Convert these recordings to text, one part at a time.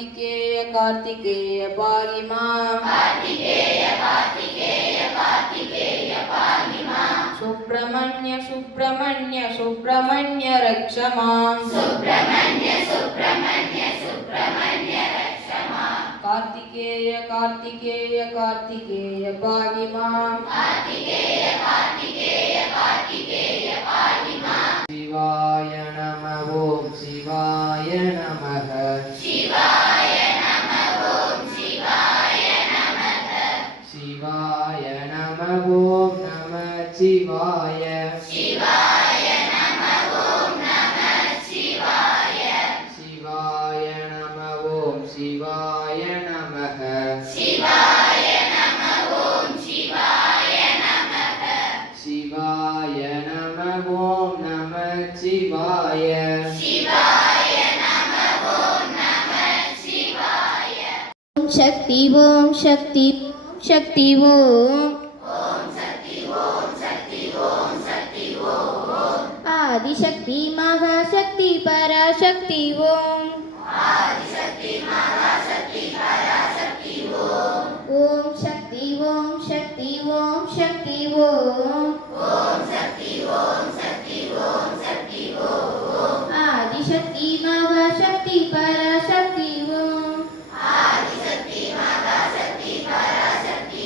कार्तिकेय कार्तिकेय पाहि मां कार्तिकेय कार्तिकेय कार्तिकेय पाहि मां सुब्रह्मण्य सुब्रह्मण्य सुब्रह्मण्य रक्ष मां सुब्रह्मण्य सुब्रह्मण्य सुब्रह्मण्य रक्ष मां कार्तिकेय कार्तिकेय कार्तिकेय पाहि मां कार्तिकेय कार्तिकेय कार्तिकेय पाहि मां शिवाय नमः ओम शिवाय नमः शिवाय नमः ओम शिवाय नमः शिवाय नमः ओम नमः शिवाय शिवाय नमः ओम नमः शिवाय शिवाय नमः ओम शिवाय नमः शिवाय नमः ओम शिवाय नमः शिवाय नमः ओम नमः शिवाय शिवाय नमः ओम नमः शिवाय शक्ति ओम शक्ति शक्ति ओम आदिशक्ति महाशक्ति पराशक्ति ओम आदिशक्ति महाशक्ति पराशक्ति ओम शक्ति ओम शक्ति ओम शक्ति ओम ओम शक्ति ओम शक्ति ओम शक्ति आदिशक्ति महाशक्ति पराशक्ति ओम आदिशक्ति महाशक्ति पराशक्ति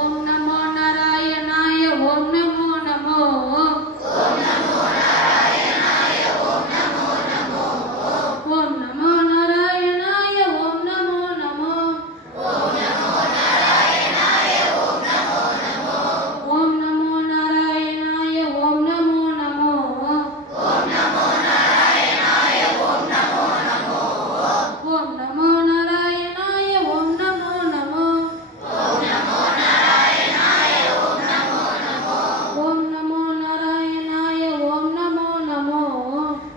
ओम नमो नारायणाय ओम नमो नमो ओम नमो नारायणाय ओम नमो नमो ओम नमो नारायणाय ओम नमो नमो ओम नमो नारायणाय ओम नमो नमो ओम नमो नारायणाय ओम नमो नमो ओम नमो नारायणाय ओम नमो नमो ओम नमो नारायणाय ओम नमो नमो ओम नमो नारायणाय ओम नमो नमो ओम नमो नारायणाय ओम नमो नमो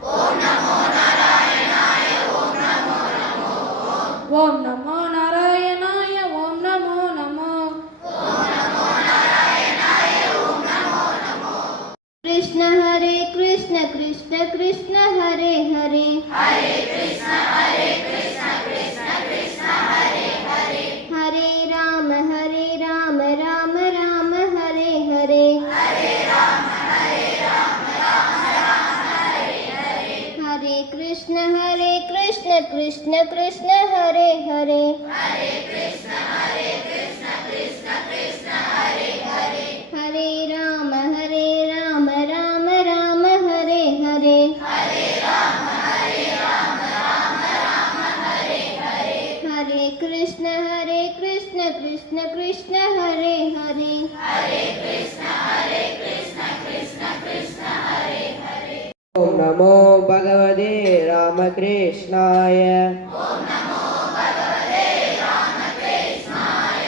ओम नमो नारायणाय ओम नमो नमो ओम नमो नारायणाय ओम नमो नमो ओम नमो नारायणाय ओम नमो नमो कृष्ण हरे कृष्ण कृष्ण कृष्ण हरे हरे हरे कृष्ण कृष्ण कृष्ण हरे हरे हरे राम राम राम हरे हरे हरे राम राम राम हरे हरे हरे कृष्ण कृष्ण कृष्ण हरे हरे हरे कृष्ण कृष्ण कृष्ण हरे हरे हरे राम राम राम हरे हरे हरे राम राम राम हरे हरे हरे कृष्ण कृष्ण कृष्ण हरे हरे हरे कृष्ण कृष्ण कृष्ण हरे हरे ओम नमो भगवते रामकृष्णाय ओम नमो भगवते रामकृष्णाय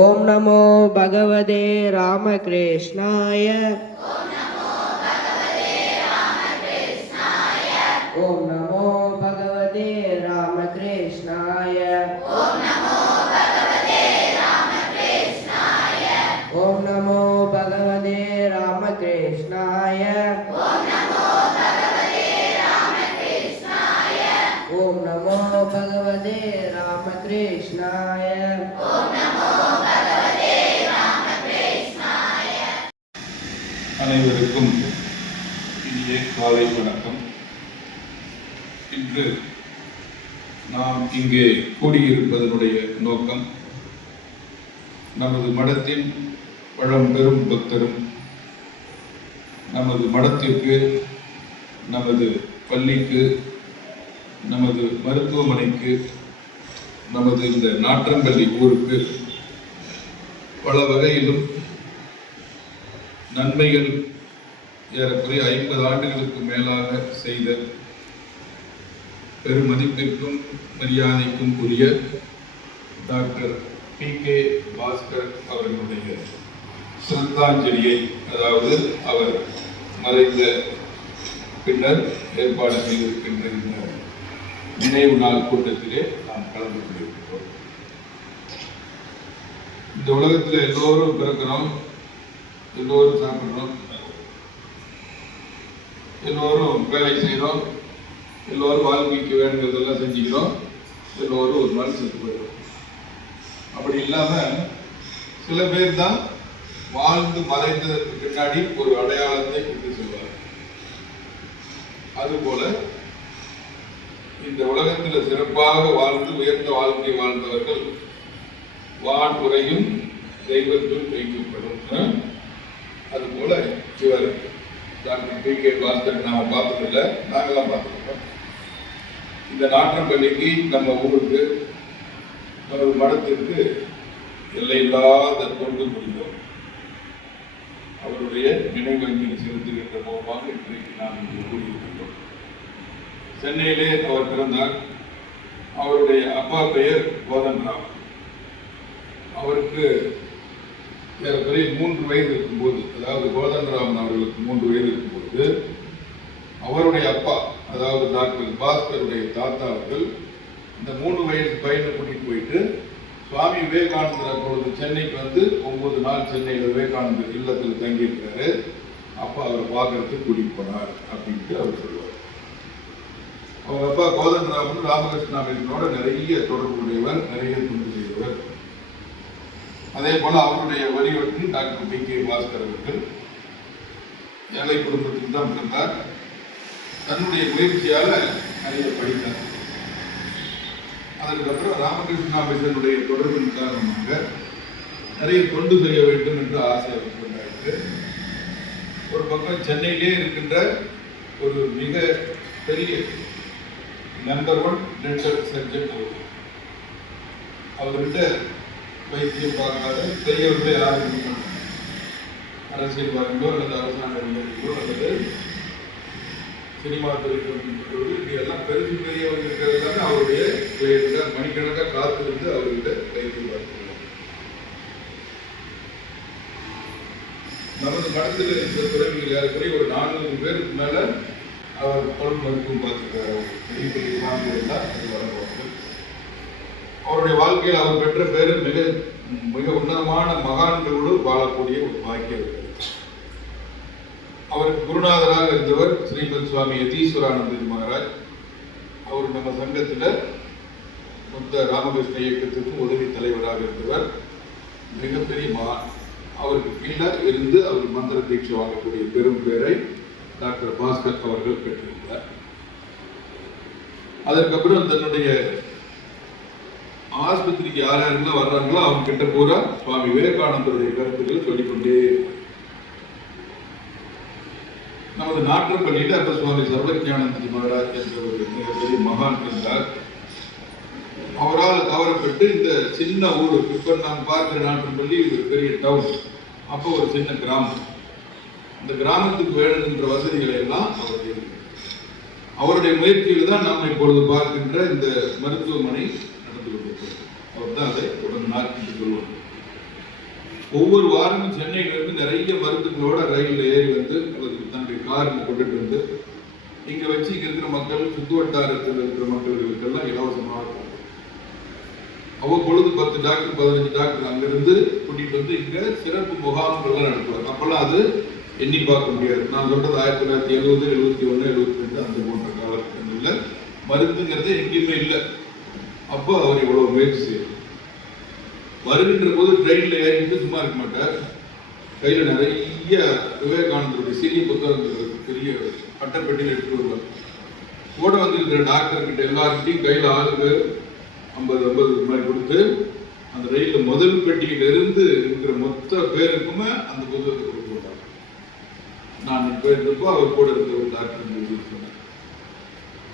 ओम नमो भगवते रामकृष्णाय ओम नमो भगवते रामकृष्णाय ओम नमो भगवते रामकृष्णाय ओम नमो भगवते रामकृष्णाय ओम नमो भगवते रामकृष्णाय ओम नमो भगवते रामकृष्णाय ओम नमो भगवते रामकृष्णाय ओम नमो भगवते रामकृष्णाय அனைவருக்கும் இனிய காலை வணக்கம். இன்று நாம் இங்கே கூடியிருப்பதனுடைய நோக்கம், நமது மடத்தின் பழம்பெரும் பக்தரும் நமது மடத்திற்கு, நமது பள்ளிக்கு, நமது மருத்துவமனைக்கு, நமது இந்த நாற்றம்பள்ளி ஊருக்கு பல வகையிலும் நன்மைகள் ஏறக்குறைய 50 ஆண்டுகளுக்கு மேலாக செய்த பெருமதிப்பிற்கும் மரியாதைக்கும் உரிய டாக்டர் PK பாஸ்கர் அவர்களுடைய சிரத்தாஞ்சலியை, அதாவது அவர் மறைந்த பின்னர் ஏற்பாடு செய்திருக்கின்ற இந்த நினைவு நாள் கூட்டத்திலே நாம் கலந்து கொண்டிருக்கிறோம். இந்த உலகத்தில் எல்லோரும் பிறக்கிறோம், எல்லோரும் சாப்பிட்றோம், எல்லோரும் வேலை செய்கிறோம், எல்லோரும் வாழ்க்கைக்கு வேணுங்கிறதெல்லாம் செஞ்சுக்கிறோம், எல்லோரும் ஒரு நாள் செத்து போயிடும். அப்படி இல்லாமல் சில பேர் தான் வாழ்ந்து மறைந்ததற்கு பின்னாடி ஒரு அடையாளத்தை கொண்டு செல்வார். அதுபோல இந்த உலகத்தில் சிறப்பாக வாழ்ந்து உயர்ந்த வாழ்க்கை வாழ்ந்தவர்கள் வான்முறையும் தெய்வத்தில் வைக்கப்படும். அதுபோல இவர் டாக்டர் பி.கே. பாஸ்கர் நாம பார்த்ததில்லை, நாங்களாம் பார்த்துருக்கோம். இந்த நாற்றம்பள்ளிக்கு நம்ம ஊருக்கு நமது மடத்திற்கு எல்லையில்லாத தொண்டு புரிந்தோம். அவருடைய நினைவஞ்சலி செலுத்துகின்ற மூலமாக இன்றைக்கு நாம் இங்கு கூடியிருக்கின்றோம். சென்னையிலே அவர் பிறந்தார். அவருடைய அப்பா பெயர் கோதண்டராம். அவருக்கு ஏறக்குறைய 3 வயது இருக்கும்போது, அதாவது கோதண்டராமன் அவர்களுக்கு 3 வயது இருக்கும்போது அவருடைய அப்பா, அதாவது டாக்டர் பாஸ்கருடைய தாத்தா அவர்கள் இந்த 3 வயது பையனை கூட்டிட்டு போயிட்டு சுவாமி விவேகானந்தர் அப்பொழுது சென்னைக்கு வந்து 9 நாள் சென்னையில் விவேகானந்தர் இல்லத்தில் தங்கியிருக்கிறாரு. அப்பா அவரை பார்க்கறதுக்கு கூட்டிட்டு போனார் அப்படின்ட்டு அவர் சொல்லுவார். அவங்க அப்பா கோதண்டராமன் ராமகிருஷ்ண மிஷனோட நிறைய தொடர்புடையவர், நிறைய தொண்டு செய்தவர். அதே போல அவருடைய வழிவற்றி டாக்டர் பி.கே. பாஸ்கர் அவர்கள் ஏழை குடும்பத்தில் தான் பிறந்தார். தன்னுடைய முயற்சியால நிறைய படித்தார். அதற்கப்புறம் ராமகிருஷ்ணா மிஷனுடைய தொடர்பின் காரணமாக நிறைய தொண்டு செய்ய வேண்டும் என்று ஆசை அவருக்கு உண்டாயிற்று. ஒரு பக்கம் சென்னையிலே இருக்கின்ற ஒரு மிக பெரிய நம்பர் 1 டென்டல் சர்ஜன் அவர்கிட்ட வைத்தியம் பார்க்காத பெரியவர்களே யாரும் அரசியல்வாதிகளோ அல்லது அரசாங்க அதிகாரிகளோ அல்லது சினிமா துறைகள் இப்படி எல்லாம் பெருசு பெரியவங்க இருக்கிறது அவருடைய மணிக்கணக்காக காத்திருந்து அவர்கிட்ட வைத்தியம் பார்க்கிறார். நமது மடத்தில் இந்த துறைகள் ஏறக்குறைய ஒரு 400 பேருக்கு மேல அவர் பல் மருத்துவம் பார்த்துருக்காரு. பெரிய பெரிய சாமிகள் தான் அது வரப்போகுது. அவருடைய வாழ்க்கையில் அவர் பெற்ற பேரு மிக மிக உன்னதமான மகான்களோடு வாழக்கூடிய ஒரு பாக்கியம் இருக்கிறது. அவருக்கு குருநாதராக இருந்தவர் ஸ்ரீமத் சுவாமி யதீஸ்வரானந்தஜி மகாராஜ். அவர் நம்ம சங்கத்தில் மொத்த ராமகிருஷ்ண இயக்கத்திற்கு உதவி தலைவராக இருந்தவர். மிகப்பெரிய மகான். அவருக்கு கீழே இருந்து அவர் மந்திர தீட்சை வாங்கக்கூடிய பெரும் பேரை டாக்டர் பாஸ்கர் அவர்கள் பெற்றிருந்தார். அதற்கப்புறம் தன்னுடைய ஆஸ்பத்திரிக்கு யார் யாரெல்லாம் வர்றாங்களோ அவங்க கிட்ட பூரா சுவாமி விவேகானந்தருடைய கருத்துக்களை சொல்லிக்கொண்டே நமது நாற்றம்பள்ளியில் அப்ப சுவாமி சர்வஜானந்தஜி மகாராஜ் என்ற ஒரு மிகப்பெரிய மகான் இருந்தார். அவரால் கவரப்பட்டு இந்த சின்ன ஊர், இப்ப நாம் பார்க்கிற நாற்றம்பள்ளி ஒரு பெரிய டவுன், அப்போ ஒரு சின்ன கிராமம். இந்த கிராமத்துக்கு வேணுகின்ற வசதிகளை எல்லாம் அவருடைய முயற்சியில் தான் நாம் இப்பொழுது பார்க்கின்ற இந்த மருத்துவமனை நடந்து கொண்டிருக்கிறது. அவர் தான் அதை தொடர்ந்தார் என்று சொல்லுவார். ஒவ்வொரு வாரமும் சென்னையிலிருந்து நிறைய மருந்துகளோட ரயிலில் ஏறி வந்து அல்லது தன்னுடைய காரில் கொண்டுட்டு வந்து இங்க வச்சு இங்க இருக்கிற மக்கள், சுற்று வட்டாரத்தில் இருக்கிற மக்களுக்கெல்லாம் இலவசமாக இருக்கும். அவ்வப்பொழுது 10 டாக்டர் 15 டாக்டர் அங்கிருந்து கூட்டிட்டு வந்து இங்க சிறப்பு முகாம்கள்லாம் நடத்துவார். அப்பெல்லாம் அது எண்ணி பார்க்க முடியாது. நான் சொல்றது 1970, 71, 72 அந்த போன்ற காலகட்டங்களில் மருந்துங்கிறது எங்கேயுமே இல்லை. அப்போ அவர் இவ்வளவு முயற்சி செய்யணும். வருகின்ற போது ட்ரெயின்ல ஏறிட்டு சும்மா இருக்க மாட்டார். கையில நிறைய விவேகானந்தருடைய சிறிய புத்தகங்கள் பெரிய பட்டப்பெட்டியில் எடுத்துட்டு வருவார். கூட வந்து இருக்கிற டாக்டர் கிட்ட எல்லாருக்கிட்டையும் கையில ஆளுக்கு 50 மாதிரி கொடுத்து அந்த ரயில்ல முதல் பெட்டியிலிருந்து இருக்கிற மொத்த பேருக்குமே அந்த புத்தகத்தை கொடுத்து விட்டார். நான் இப்ப இருந்தப்போ அவர் கூட இருக்கிற ஒரு டாக்டர் சொன்னார்.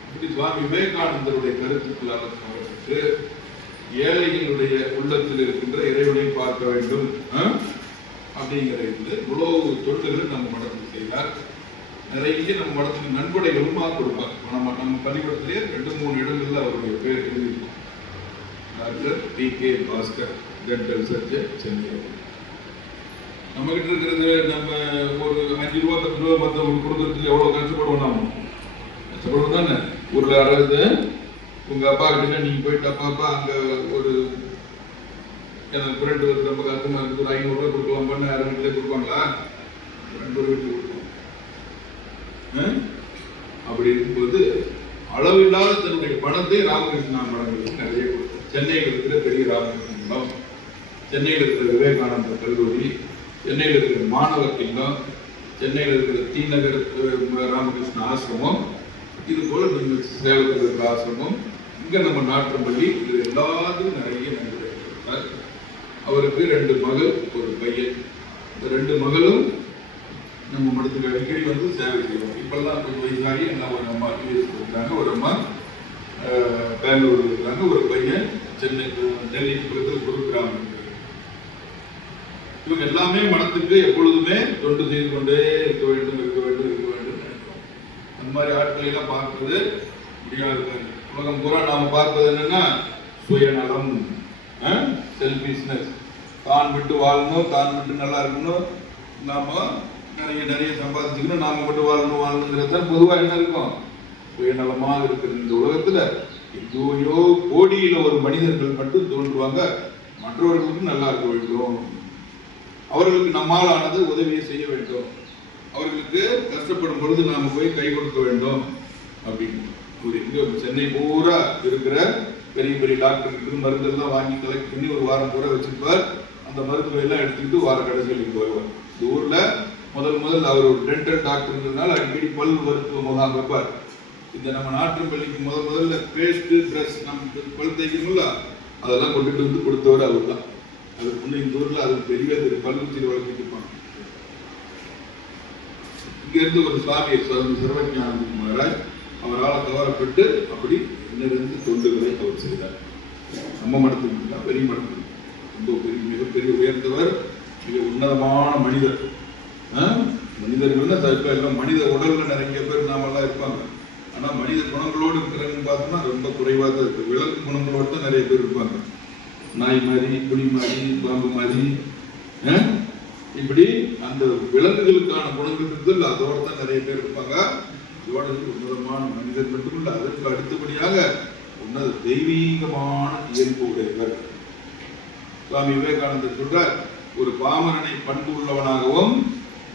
இப்படி சுவாமி விவேகானந்தருடைய கருத்துக்களால் கவரப்பட்டு ஏழைகளுடைய உள்ளத்தில் இருக்கின்ற இறைவனை பார்க்க வேண்டும் அப்படிங்கிற இவ்வளவு தொண்டுகளை நம்ம மடத்துக்கு செய்தார். நிறைய நம்ம மடத்துக்கு நன்கொடைகளுமா கொடுப்பார். நம்ம பள்ளிக்கூடத்திலே 2-3 இடங்கள்ல அவருடைய பேர் எழுதியிருக்கும். Doctor P K. Bhaskar, dental surgeon, Chennai. நம்ம கிட்ட இருக்கிறது நம்ம ஒரு 5 ரூபா 10 ரூபா மற்றவங்களுக்கு கொடுக்கறதுக்கு எவ்வளவு கஷ்டப்படுவோம். நாம கஷ்டப்படுவோம் தானே. ஊர்ல யாராவது உங்க அப்பா கிட்ட நீங்க போயிட்டு அப்பா அங்க ஒரு எனக்கு ஃப்ரெண்டு வந்து ரொம்ப கஷ்டமா இருக்குது, ஒரு 500 ரூபாய் கொடுக்கலாம் பண்ண யாரும் வீட்டிலே கொடுப்பாங்களா? 2 வீட்டுக்கு கொடுப்போம். அப்படி இருக்கும்போது அளவு அளவில்லாத தன்னுடைய பணத்தை ராமகிருஷ்ணா மடங்களுக்கு நிறைய கொடுத்தார். சென்னையில் இருக்கிற பெரிய ராமகிருஷ்ண மடம், சென்னையில் இருக்கிற விவேகானந்தர் கல்லூரி, சென்னையில் இருக்கிற மாணவர் இல்லம், சென்னையில் இருக்கிற தீநகர் ராமகிருஷ்ண ஆசிரமம், இது போல நம்ம சேலத்தில் இருக்கிற ஆசிரமம், இங்க நம்ம நாற்றம்பள்ளி, இது எல்லாத்துக்கும் நிறைய நன்கொடை கொடுத்தார். அவருக்கு 2 மகள், ஒரு பையன். இந்த 2 மகளும் நம்ம மடத்துக்கு அடிக்கடி வந்து சேவை செய்வோம். இப்பெல்லாம் கொஞ்சம் வயசாகி எல்லாம் ஒரு அம்மா யூஎஸ் இருக்கிறாங்க, ஒரு அம்மா பெங்களூர் இருக்கிறாங்க, ஒரு பையன் சென்னை டெல்லிக்கு பக்கத்தில் குருகிராமம் இருக்கிறாங்க. இவங்க எல்லாமே மனத்துக்கு எப்பொழுதுமே தொண்டு செய்து கொண்டே இருக்க வேண்டும் இருக்க வேண்டும் இருக்க வேண்டும் நினைக்கிறோம். அந்த மாதிரி ஆட்களை எல்லாம் பார்ப்பது முடியாது. உலகம் பூரா நாம பார்ப்பது என்னன்னா சுயநலம், செல்ஃபிஷ்னஸ், தான் விட்டு வாழணும், தான் விட்டு நல்லா இருக்கணும், நாம நிறைய சம்பாதிச்சுக்கணும், நாம மட்டும் வாழணுங்கிறது பொதுவாக என்ன இருக்கும், சுயநலமாக இருக்கிற இந்த உலகத்துல எங்கேயோ கோடியில ஒரு மனிதர்கள் மட்டும் தோன்றுவாங்க, மற்றவர்களுக்கும் நல்லா இருக்க வேண்டும், அவர்களுக்கு நம்மால் ஆனது உதவியை செய்ய வேண்டும், அவர்களுக்கு கஷ்டப்படும் பொழுது நாம போய் கை கொடுக்க வேண்டும் அப்படின்னு. இங்க சென்னை பூரா இருக்கிற பெரிய பெரிய டாக்டருக்கு மருந்தெல்லாம் வாங்கி கலெக்ட் பண்ணி ஒரு வாரம் பூரா வச்சிருப்பார். அந்த மருத்துவ எல்லாம் எடுத்துக்கிட்டு வார கடைசிகளுக்கு வருவார். இந்த ஊர்ல முதல் அவர் ஒரு டென்டல் டாக்டர்ன்றதுனால அடிக்கடி பல் மருத்துவ முகாம் வைப்பார். இந்த நம்ம நாற்றம்பள்ளிக்கு முதல்ல பேஸ்ட் ட்ரெஸ் நம்ம பல் தைக்கணும்ல, அதெல்லாம் கொண்டுட்டு வந்து கொடுத்தவர் அவர் தான். அதுக்கு முன்னே இந்த ஊர்ல அது பெரிய பல்லுச்சீர் வளர்த்துட்டு இருப்பாங்க. இங்க இருந்து ஒரு சுவாமி சர்வஞானந்த மகாராஜ் அவரால் கவரப்பட்டு அப்படி இன்னிருந்து தொண்டுகளை அவர் செய்தார். நம்ம மடத்துக்கு பெரிய மடத்துக்கு ரொம்ப மிகப்பெரிய உயர்ந்தவர், மிக உன்னதமான மனிதர். மனிதர்கள்னா எல்லாம் மனித உடல்ல நிறைய பேர் நாமெல்லாம் இருப்பாங்க. ஆனா மனித குணங்களோடு இருக்கிறவங்க பார்த்தோம்னா ரொம்ப குறைவாக தான் இருக்கு. விலங்கு குணங்களோடு தான் நிறைய பேர் இருப்பாங்க. நாய் மாதிரி, புலி மாதிரி, பாம்பு மாதிரி, இப்படி அந்த விலங்குகளுக்கான குணங்கள் இருக்குல்ல, அதோட தான் நிறைய பேர் இருப்பாங்க. இதோட உன்னதமான மனிதர் மட்டுமில்ல, அதற்கு அடுத்தபடியாக உன்னத தெய்வீகமான இயல்பு உடையவர். சுவாமி விவேகானந்தர் சொல்றார், ஒரு பாமரனை பண்பு உள்ளவனாகவும்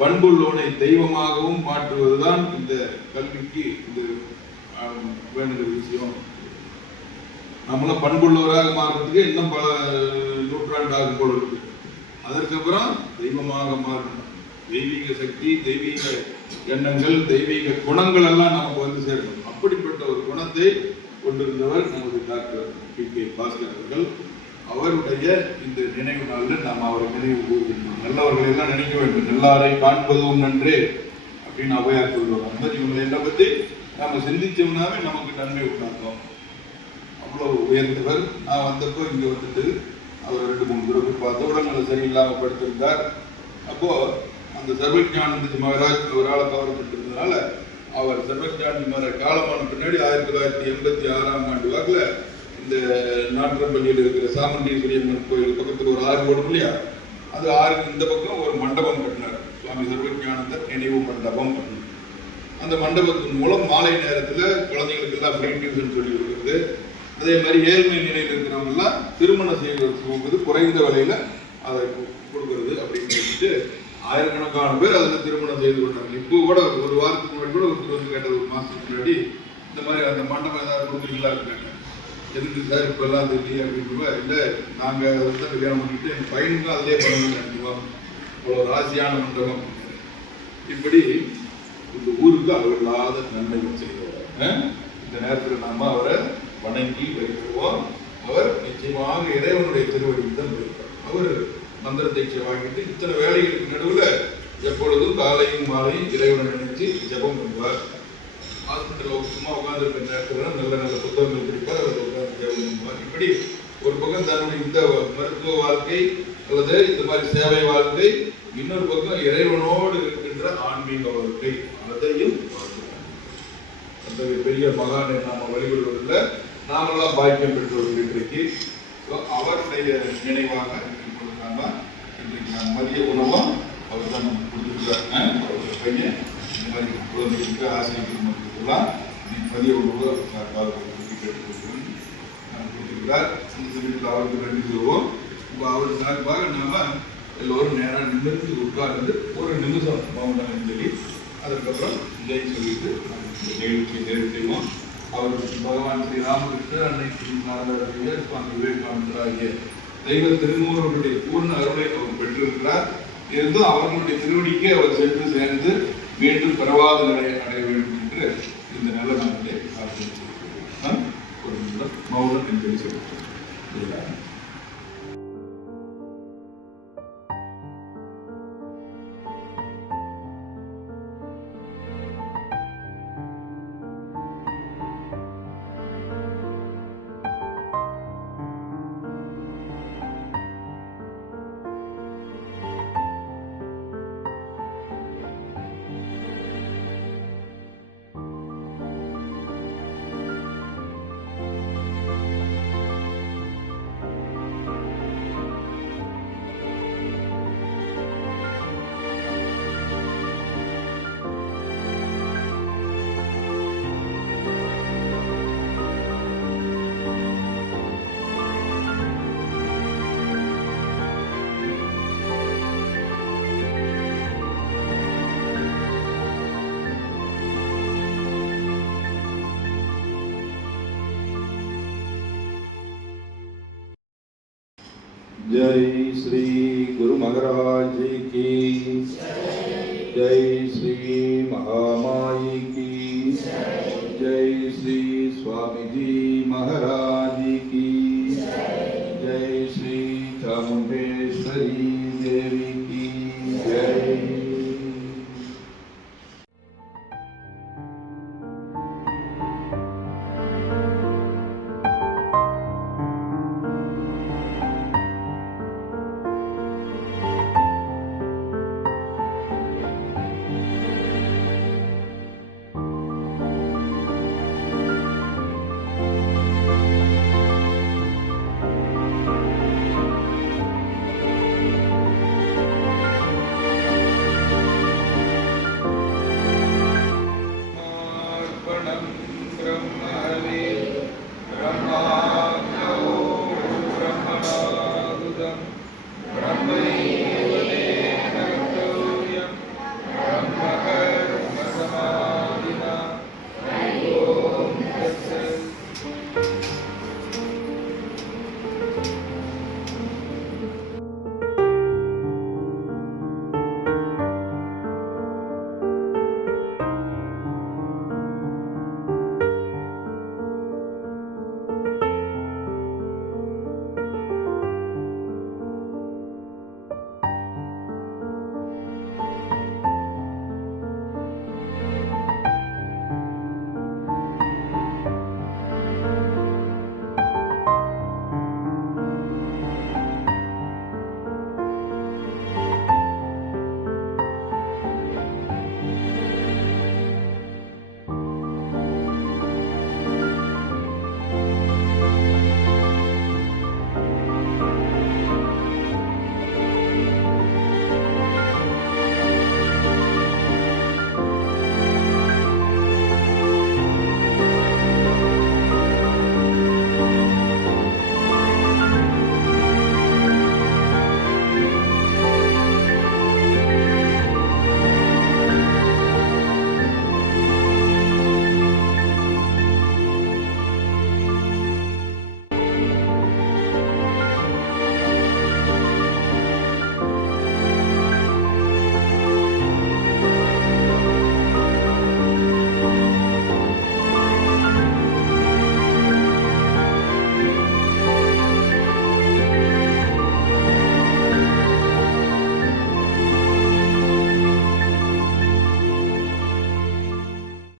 பண்புள்ளவனை தெய்வமாகவும் மாற்றுவதுதான் இந்த கல்விக்கு இந்த வேணுங்கிற விஷயம். நம்மளாம் பண்புள்ளவராக மாறுறதுக்கு இன்னும் பல நூற்றாண்டு ஆகும் போல இருக்கு. அதற்கப்புறம் தெய்வமாக மாறணும். தெய்வீக சக்தி, தெய்வீக எண்ணங்கள், தெய்வீக குணங்கள் எல்லாம் நமக்கு வந்து சேரணும். அப்படிப்பட்ட ஒரு குணத்தை கொண்டிருந்தவர் நமது டாக்டர் பி.கே. பாஸ்கர் அவர்கள். அவருடைய இந்த நினைவு நாளில் நாம் அவரை நினைவு கூறுகின்றோம். நல்லவர்களை எல்லாம் நினைக்க வேண்டும். எல்லாரை காண்பதும் நன்றே அப்படின்னு அவையார் சொல்லுவாங்க. அந்த மாதிரி இவங்களை எல்லாம் பற்றி நாம சிந்திச்சோம்னாவே நமக்கு நன்மை உண்டாக்கும். அவ்வளவு உயர்ந்தவர். நான் வந்தப்போ இங்க வந்துட்டு அவர் 2-3 தடவை பார்த்து உடல்நல சரியில்லாமல் படுத்திருந்தார். அப்போ அந்த சர்வஞானந்த மகாராஜ் அவரால் கவரப்பட்டிருந்ததுனால அவர் சர்வஞானந்த மகாராஜ் காலமான பின்னாடி 1986ஆம் ஆண்டு வாக்கில் இந்த நாற்றம்பள்ளியில் இருக்கிற சாமுண்டீஸ்வரி அம்மன் கோயில் பக்கத்தில் ஒரு ஆறு ஓடும் இல்லையா, அது ஆறுக்கு இந்த பக்கம் ஒரு மண்டபம் கட்டினார். சுவாமி சர்வஞானந்தர் நினைவு மண்டபம். அந்த மண்டபத்தின் மூலம் மாலை நேரத்தில் குழந்தைகளுக்கு எல்லாம் ஃப்ரீ டியூஷன் சொல்லி கொடுக்குறது. அதே மாதிரி ஏழ்மை நிலையில் இருக்கிறவங்க எல்லாம் திருமணம் செய்வது குறைந்த விலையில அதை கொடுக்கறது அப்படின்னு சொல்லிட்டு ஆயிரக்கணக்கான பேர் அதில் திருமணம் செய்து கொண்டாங்க. இப்போ கூட ஒரு வாரத்துக்கு முன்னாடி கூட ஒருத்தர் வந்து கேட்டது, ஒரு மாதத்துக்கு முன்னாடி, இந்த மாதிரி அந்த மண்டபம் ஏதாவது கொடுக்குறீங்களா இருக்காங்க. எதுக்கு சார் இப்போ எல்லாம் தெரியல அப்படின்னு. இல்லை, நாங்கள் வந்து கல்யாணம் பண்ணிட்டு எங்கள் பையனுக்கும் அதிலே பண்ணணும்னு நினைக்குவோம். அவ்வளோ ராசியான மண்டபம். இப்படி இந்த ஊருக்கு அளவில்லாத நன்மைகள் செய்தவர். இந்த நேரத்தில் நாம அவரை வணங்கி வைக்கிறோம். அவர் நிச்சயமாக இறைவனுடைய திருவடியில் தான் போயிருப்பார். அவர் மந்திர தீட்சை வாங்கிட்டு இத்தனை வேலைகளுக்கு நடுவில் எப்பொழுதும் காலையும் மாலையும் இறைவனை நினைச்சு ஜபம் பண்ணுவார். ஹாஸ்பிட்டலில் சும்மா உட்காந்துருக்க நேரத்தில் நல்ல நல்ல புத்தகங்கள் படிப்பார். அவர் உட்காந்து ஜபம் பண்ணுவார். இப்படி ஒரு பக்கம் தன்னுடைய இந்த மருத்துவ வாழ்க்கை அல்லது இந்த மாதிரி சேவை வாழ்க்கை, இன்னொரு பக்கம் இறைவனோடு இருக்கின்ற ஆன்மீக வாழ்க்கை, அதையும் அந்த பெரிய மகானை நாம வழிபடுவதில் நாமெல்லாம் பாக்கியம் பெற்றவர்கள். இன்றைக்கு அவருடைய நினைவாக நாம இன்றைக்கு மதிய உணவும் அவர் தான் நமக்கு கொடுத்துருக்காங்க. அவருடைய பையன் இந்த மாதிரி குழந்தைகளுக்கு ஆசிரியர்களுக்கெல்லாம் மதிய உணவு கேட்டுக்கொள்கிறோம் கொடுத்துருக்கிறார். அந்த சமயத்தில் அவருக்கு நன்றி சொல்லுவோம். இப்போ அவர் சார்பாக நாம எல்லோரும் நேராக நிமிர்ந்து உட்கார்ந்து ஒரு நிமிஷம் மௌனம் சொல்லி அதற்கப்புறம் ஜெய் சொல்லிட்டு நிகழ்ச்சியை நிறைவு செய்வோம். அவர் பகவான் ஸ்ரீ ராமகிருஷ்ணர், அன்னை ஸ்ரீ நாரதராகிய சுவாமி விவேகானந்தர் ஆகிய தெய்வ திருமூலருடைய பூர்ண அருளை அவர் பெற்றிருக்கிறார். இருந்தும் அவர்களுடைய திருவடிக்கே அவர் சென்று சேர்ந்து மீண்டும் பிறவாத நிலை அடைய வேண்டும் என்று இந்த நல்ல நாளிலே ஆசிரியர் ஒரு மௌனம் என்று சொல்லுங்கள். जय श्री गुरु महाराज की जय, श्री महामाई की जय, श्री स्वामी जी महाराज की जय, श्री चामुंडेश्वरी